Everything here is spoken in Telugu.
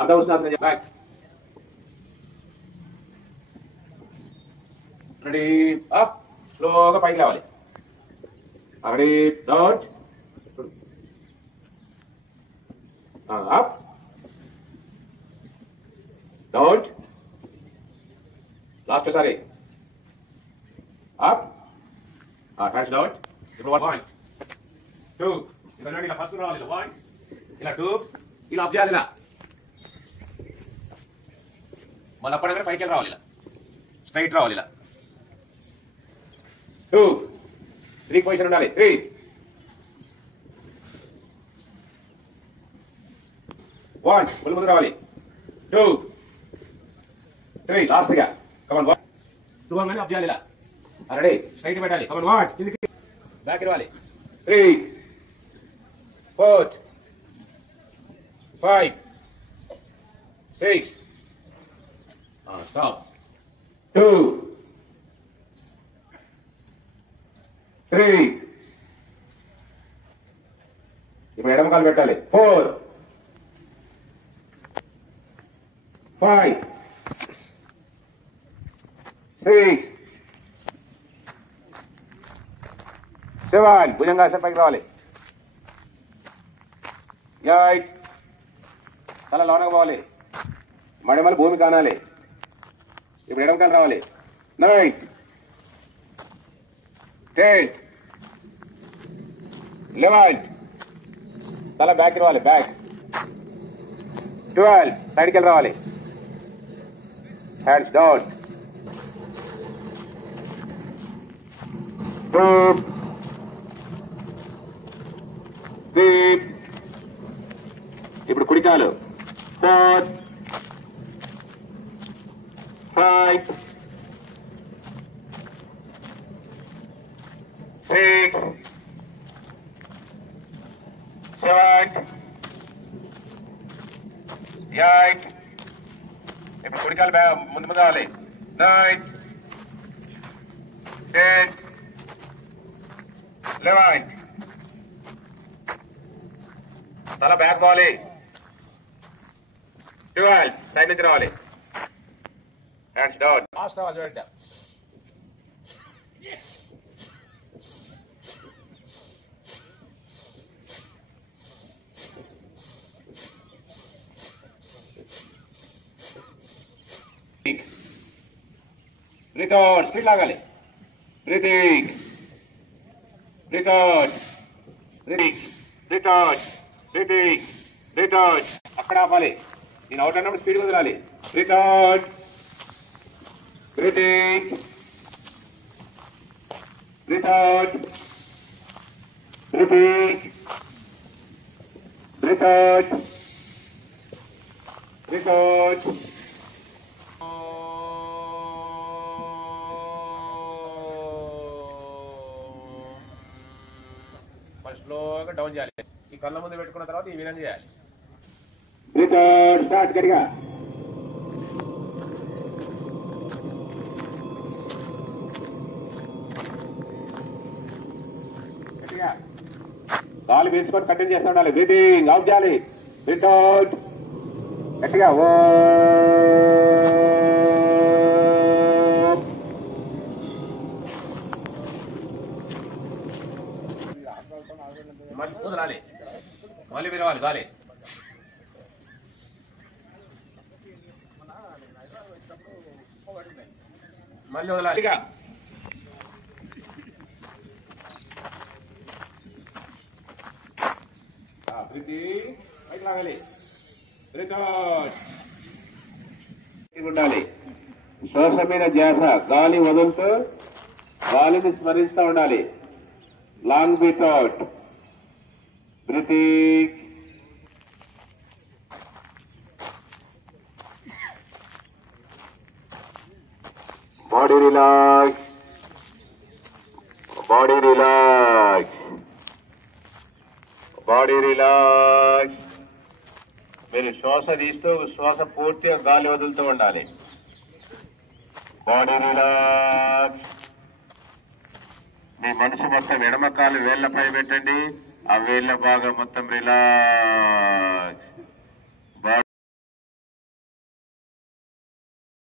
అర్ధ ఉష్ణాసనం. బ్యాక్. Ready up. స్లోగా పైకి రావాలి. Ready down up down. Last సారి అప్ హ్యాండ్స్ డౌన్. ఇప్పుడు 1 2 ఇలా ఇలా ఫస్ట్ రావాలి. 1 ఇలా 2 ఇలా అప్ చేయాలి. ఇలా మళ్ళీ అప్పటికైనా పైకి వెళ్ళి రావాలి. ఇలా స్ట్రైట్ రావాలి. ఇలా 2 3 పొజిషన్ ఉండాలి. 3 1 ముందు రావాలి. 2 3 లాస్ట్ గా కమన్ 1 2 అని అప్ చేయాలి. ఇలా రెడీ స్ట్రైట్ పెట్టాలి. కమన్ 1 కిందికి బ్యాక్ రావాలి. 3 4 5 6 స్టాప్. 2 3 ఇప్పుడు ఎడమ కాలు పెట్టాలి. 4 5 6 7 భుజంగాసనం పైకి రావాలి. 8 తల లోనకు పోవాలి. మడిమలు భూమి కానాలి. ఇప్పుడు ఎడమ కాలు రావాలి. 9 10 11 తల బ్యాక్ రావాలి. బ్యాక్ 12 సైడ్కి వెళ్ళి రావాలి. Hands down. 2 3 ఇప్పుడు కుడికాలు. 4 5 6 7 8 ఇప్పుడు కుడికాలు ముందు కావాలి. 9 10 11 తల బ్యాక్ పోవాలి. 12 సైడ్ నుంచి రావాలి. Hands down. లాస్ట్ రావాలి. చూడండి బ్రీత్ అవుట్. స్పీడ్ లాగాలి. Breathing breathe out breathe out breathing breathe out. అక్కడ ఆపాలి. నేను అవుట్ అన్నప్పుడు స్పీడ్ వదలాలి. Breathe out breathing breathe out breathing breathe out breathe out. స్లోగా డౌన్ చేయాలి. ఈ కళ్ళ ముందు పెట్టుకున్న తర్వాత ఈ విధంగా చేయాలి. Breath out. స్టార్ట్ గట్టిగా. గట్టిగా గాలి పీల్చుకొని కంటిన్యూ చేస్తూ ఉండాలి. బ్రీతింగ్ అవుట్ చేయాలి. బ్రీత్ అవుట్ గట్టిగా. మళ్ళీ వదలాలి. మళ్ళీ విరవాలి గాలి. మళ్ళీ వదలాలి. లాగాలి. ఉండాలి. శ్వాస మీద ధ్యాస. గాలి వదులుతూ గాలిని స్మరిస్తూ ఉండాలి. Long breath out. Breathing body relax. Body relax. Body relax. మీరు శ్వాస తీస్తూ శ్వాస పూర్తిగా గాలి వదులుతూ ఉండాలి. Body relax. మీ మనసు మొత్తం ఎడమ కాలు వేళ్లపై పెట్టండి. ఆ వేళ్ల భాగం మొత్తం రిలాక్స్.